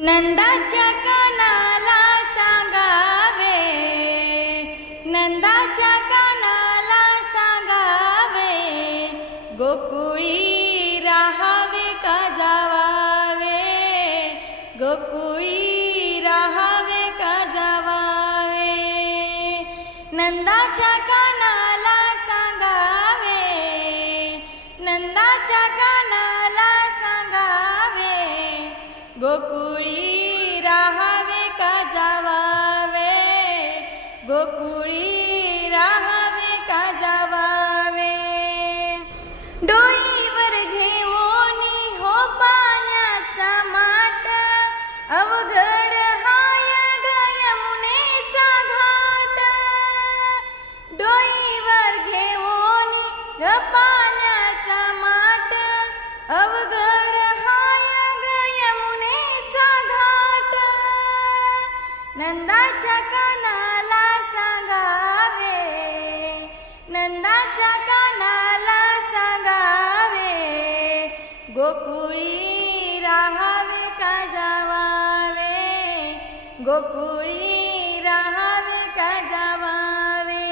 नंदाच्या कानाला सांगावे, नंदाच्या कानाला सांगावे, गोकुळी राहावे का जावावे, गोकुळी राहावे का जावावे. नंदाच्या कानाला सांगावे, नंदाच्या कानाला सांगावे, गोकुळी राहावे का जावावे, गोकुळी राहावे का जावावे. डोईवर घेऊनी हो पाण्याचा माट, अवघड हाय ग यमुनेचा घाट. डोईवर घेऊनी ग पाण्याचा माट, अवघड हाय ग यमुनेचा घाट. नंदाच्या कानाला सांगावे, नंदाच्या कानाला सांगावे, गोकुळी राहावे का जावावे, गोकुळी राहावे का जावावे.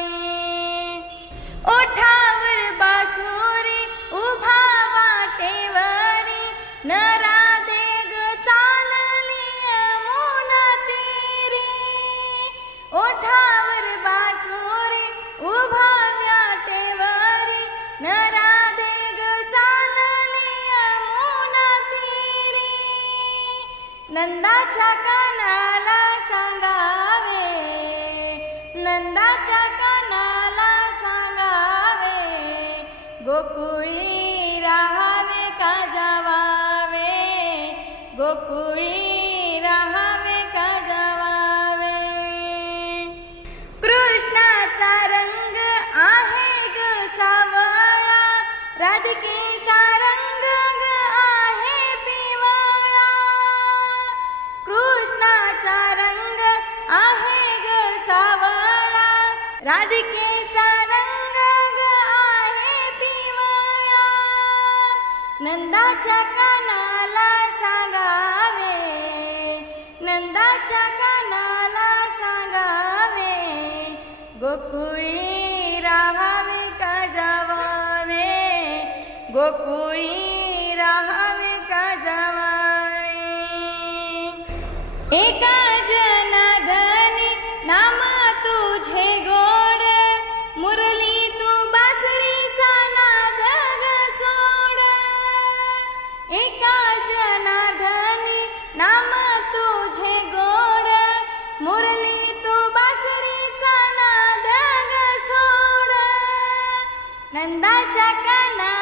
ओठावर बासुरी उभा वाटेवरी, नराधे ग चालली यमुना तीरी. ओठावर बासुरी उभा वाटेवरी, नराधे ग चालली यमुना तीरी. नंदाच्या कानाला सांगावे, नंदाच्या कानाला सांगावे, गोकुळी राहावे का जावावे, गोकुळी राहावे का जावावे. कृष्णाचा रंग आहे ग सावळा, राधिकेचा रंग ग आहे पिवळा. कृष्णाचा रंग आहे ग सावळा, राधिकेचा रंग ग आहे पिवळा. नंदाच्या कानाला सांगावे, नंदाच्या कानाला सांगावे, गोकुळी राहावे का जावावे, गोकुळी राहावे का जावावे. एका जनार्दनी नाम तुझे गोड, मुरली तू बासरीचा नाद ग सोड. एका जनार्दनी नाम तुझे गोड, मुरली तू बासरीचा नाद ग सोड. नंदाच्या काना